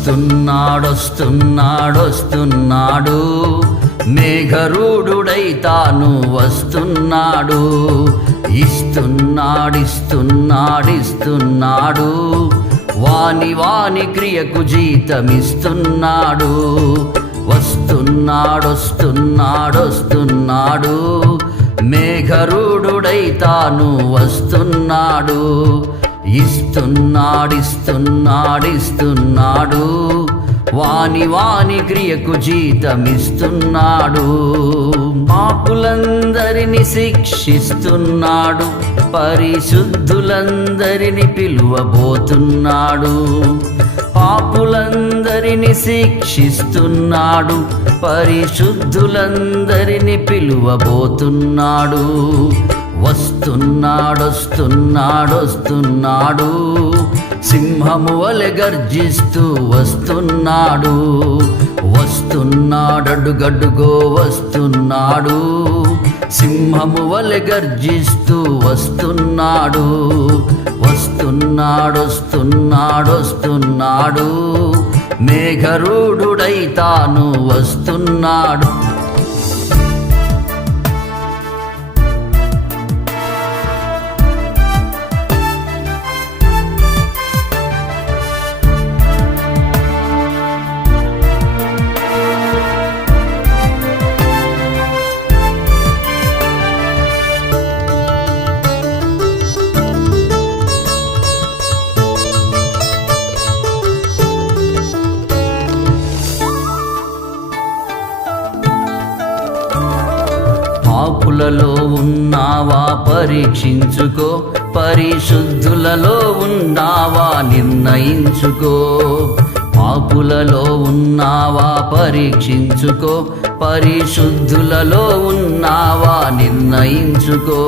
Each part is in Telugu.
వస్తున్నాడొస్తున్నాడొస్తున్నాడు మేఘరూఢుడై తాను వస్తున్నాడు. ఇస్తున్నాడిస్తున్నాడిస్తున్నాడు వాని వాని క్రియకు జీతమిస్తున్నాడు. వస్తున్నాడొస్తున్నాడొస్తున్నాడు మేఘరూఢుడై తాను వస్తున్నాడు. ఇస్తున్నాడిస్తున్నాడిస్తున్నాడు వాని వాని క్రియకు జీతమిస్తున్నాడు. పాపులందరిని శిక్షిస్తున్నాడు, పరిశుద్ధులందరిని పిలువబోతున్నాడు. పాపులందరిని శిక్షిస్తున్నాడు, పరిశుద్ధులందరిని పిలువబోతున్నాడు. వస్తున్నాడొస్తున్నాడొస్తున్నాడు సింహము వలె గర్జిస్తూ వస్తున్నాడు. వస్తున్నాడడుగడుగో వస్తున్నాడు, సింహము వలె గర్జిస్తూ వస్తున్నాడు. వస్తున్నాడొస్తున్నాడొస్తున్నాడు మేఘరూఢుడై తాను వస్తున్నాడు. పాపులలో ఉన్నావా పరీక్షించుకో, పరిశుద్ధులలో ఉన్నావా నిర్ణయించుకో. పాపులలో ఉన్నావా పరీక్షించుకో, పరిశుద్ధులలో ఉన్నావా నిర్ణయించుకో.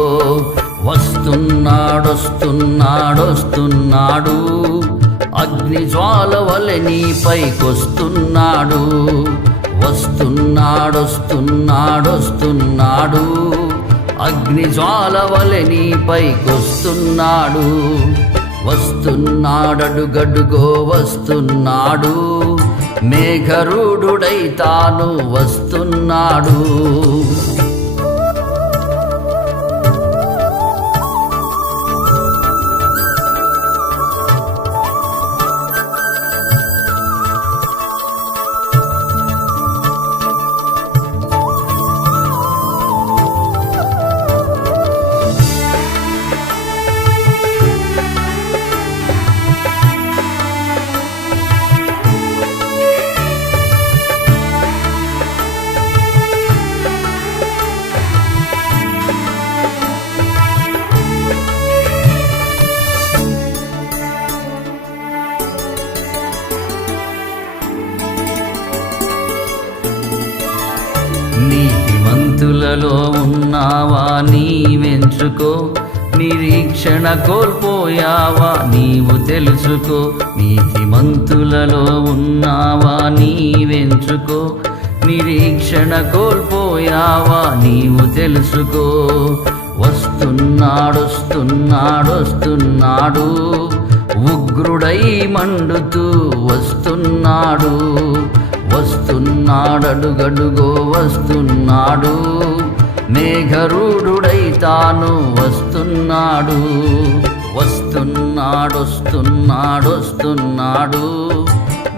వస్తున్నాడొస్తున్నాడొస్తున్నాడు అగ్నిజ్వాల వలె నీపైకొస్తున్నాడు. వస్తున్నాడొస్తున్నాడొస్తున్నాడు అగ్నిజ్వాల వలె నీపైకొస్తున్నాడు. వస్తున్నాడడుగడుగో వస్తున్నాడు మేఘరూఢుడై తాను వస్తున్నాడు. నీతిమంతులలో ఉన్నావా నీవెంచుకో, నిరీక్షణ కోల్పోయావా నీవు తెలుసుకో. నీతిమంతులలో ఉన్నావా నీవెంచుకో, నిరీక్షణ కోల్పోయావా నీవు తెలుసుకో. వస్తున్నాడొస్తున్నాడొస్తున్నాడు ఉగ్రుడై మండుతూ వస్తున్నాడు. వస్తున్నాడడుగడుగో వస్తున్నాడు మేఘరూఢుడై తాను వస్తున్నాడు. వస్తున్నాడొస్తున్నాడొస్తున్నాడు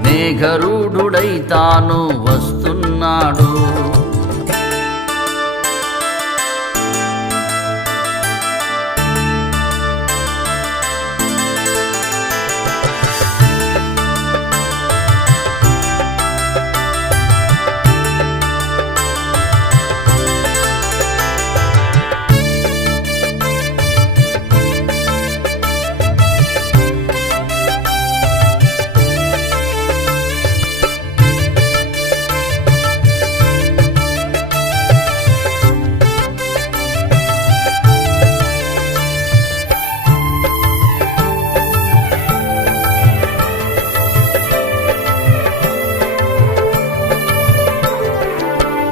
మేఘరూఢుడై తాను వస్తున్నాడు.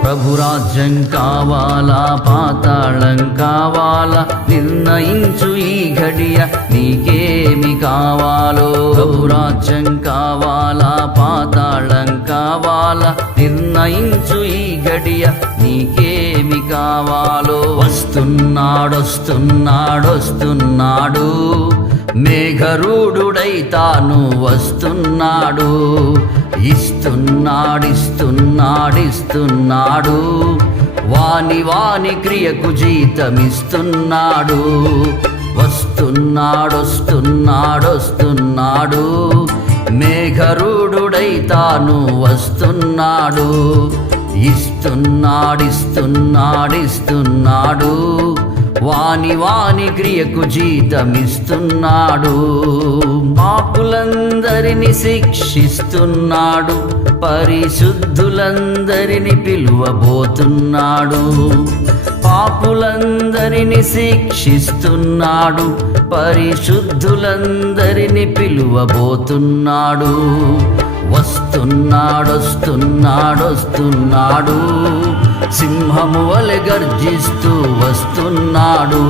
ప్రభురాజ్యం కావాలా పాతాళం కావాలా, నిర్ణయించు ఈ ఘడియ నీకేమి కావాలో. ప్రభురాజ్యం కావాలా నిర్ణయించు ఈ గడియ నీకేమి కావాలో. వస్తున్నాడొస్తున్నాడొస్తున్నాడు మేఘరూఢుడై తాను వస్తున్నాడు. ఇస్తున్నాడిస్తున్నాడిస్తున్నాడు వాని వాని క్రియకు జీతమిస్తున్నాడు. వస్తున్నాడొస్తున్నాడొస్తున్నాడు మేఘరూఢుడై తాను వస్తున్నాడు. ఇస్తున్నాడిస్తున్నాడిస్తున్నాడు వాని వాని క్రియకు జీతమిస్తున్నాడు. పాపులందరిని శిక్షిస్తున్నాడు పరిశుద్ధులందరిని పిలువబోతున్నాడు. పాపులందరిని శిక్షిస్తున్నాడు పరిశుద్ధులందరిని పిలువబోతున్నాడు. వస్తున్నాడొస్తున్నాడొస్తున్నాడు సింహము వలె గర్జిస్తూ వస్తున్నాడు.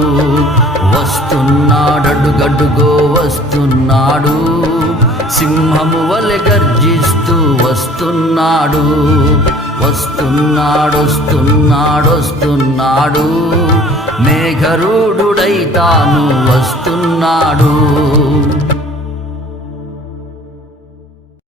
వస్తున్నాడడుగడుగో వస్తున్నాడు సింహము వలె గర్జిస్తూ వస్తున్నాడు. వస్తున్నాడొస్తున్నాడొస్తున్నాడు మేఘరూఢుడై తాను వస్తున్నాడు.